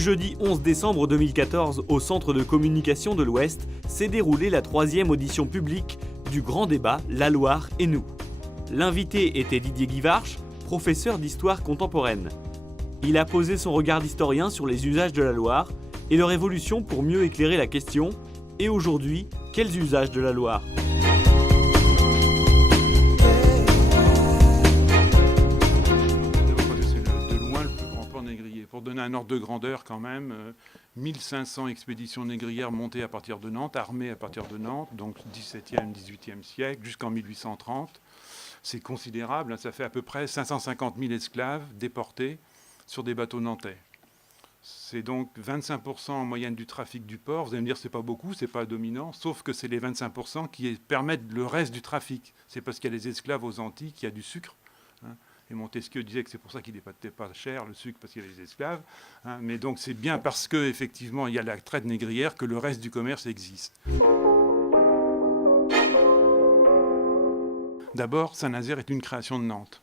jeudi 11 décembre 2014, au Centre de communication de l'Ouest, s'est déroulée la 3e audition publique du grand débat La Loire et nous. L'invité était Didier Guivarch, professeur d'histoire contemporaine. Il a posé son regard d'historien sur les usages de la Loire et leur évolution pour mieux éclairer la question « Et aujourd'hui, quels usages de la Loire ?» Pour donner un ordre de grandeur quand même, 1500 expéditions négrières montées à partir de Nantes, armées à partir de Nantes, donc 17e, 18e siècle, jusqu'en 1830. C'est considérable, ça fait à peu près 550 000 esclaves déportés sur des bateaux nantais. C'est donc 25% en moyenne du trafic du port. Vous allez me dire, c'est pas beaucoup, c'est pas dominant, sauf que c'est les 25% qui permettent le reste du trafic. C'est parce qu'il y a les esclaves aux Antilles qu'il y a du sucre. Et Montesquieu disait que c'est pour ça qu'il n'était pas cher, le sucre, parce qu'il y a les esclaves. Mais donc c'est bien parce qu'effectivement il y a la traite négrière que le reste du commerce existe. D'abord, Saint-Nazaire est une création de Nantes.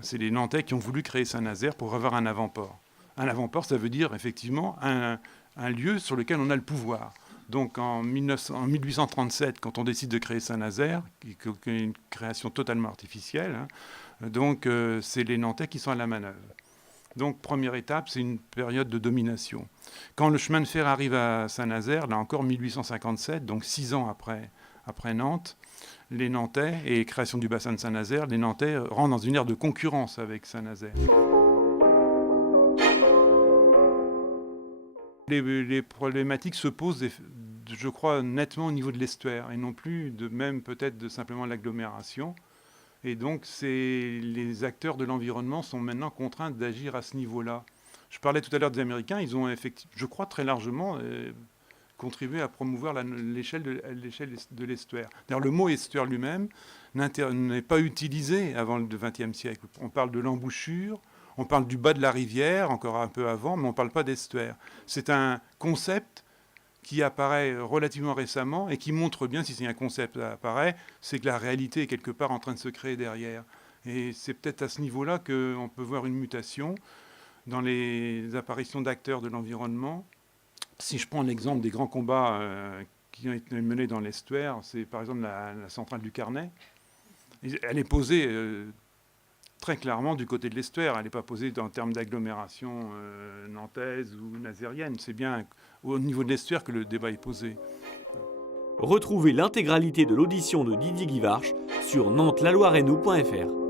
C'est les Nantais qui ont voulu créer Saint-Nazaire pour avoir un avant-port. Un avant-port, ça veut dire effectivement un lieu sur lequel on a le pouvoir. Donc en 1837, quand on décide de créer Saint-Nazaire, qui est une création totalement artificielle, donc c'est les Nantais qui sont à la manœuvre. Donc première étape, c'est une période de domination. Quand le chemin de fer arrive à Saint-Nazaire, là encore 1857, donc 6 ans après Nantes, les Nantais, et création du bassin de Saint-Nazaire, les Nantais rentrent dans une ère de concurrence avec Saint-Nazaire. Les problématiques se posent, je crois, nettement au niveau de l'estuaire, et non plus même peut-être de simplement l'agglomération. Et donc, les acteurs de l'environnement sont maintenant contraints d'agir à ce niveau-là. Je parlais tout à l'heure des Américains, ils ont effectivement, je crois très largement, contribué à promouvoir l'échelle de l'estuaire. D'ailleurs, le mot estuaire lui-même n'est pas utilisé avant le XXe siècle. On parle de l'embouchure, on parle du bas de la rivière, encore un peu avant, mais on ne parle pas d'estuaire. C'est un concept qui apparaît relativement récemment et qui montre bien, si c'est un concept qui apparaît, c'est que la réalité est quelque part en train de se créer derrière. Et c'est peut-être à ce niveau-là qu'on peut voir une mutation dans les apparitions d'acteurs de l'environnement. Si je prends l'exemple des grands combats qui ont été menés dans l'estuaire, c'est par exemple la centrale du Carnet. Elle est posée très clairement du côté de l'estuaire. Elle n'est pas posée en termes d'agglomération nantaise ou nazérienne. C'est bien au niveau de l'estuaire que le débat est posé. Retrouvez l'intégralité de l'audition de Didier Guivarch sur nantes-laloireetnous.fr.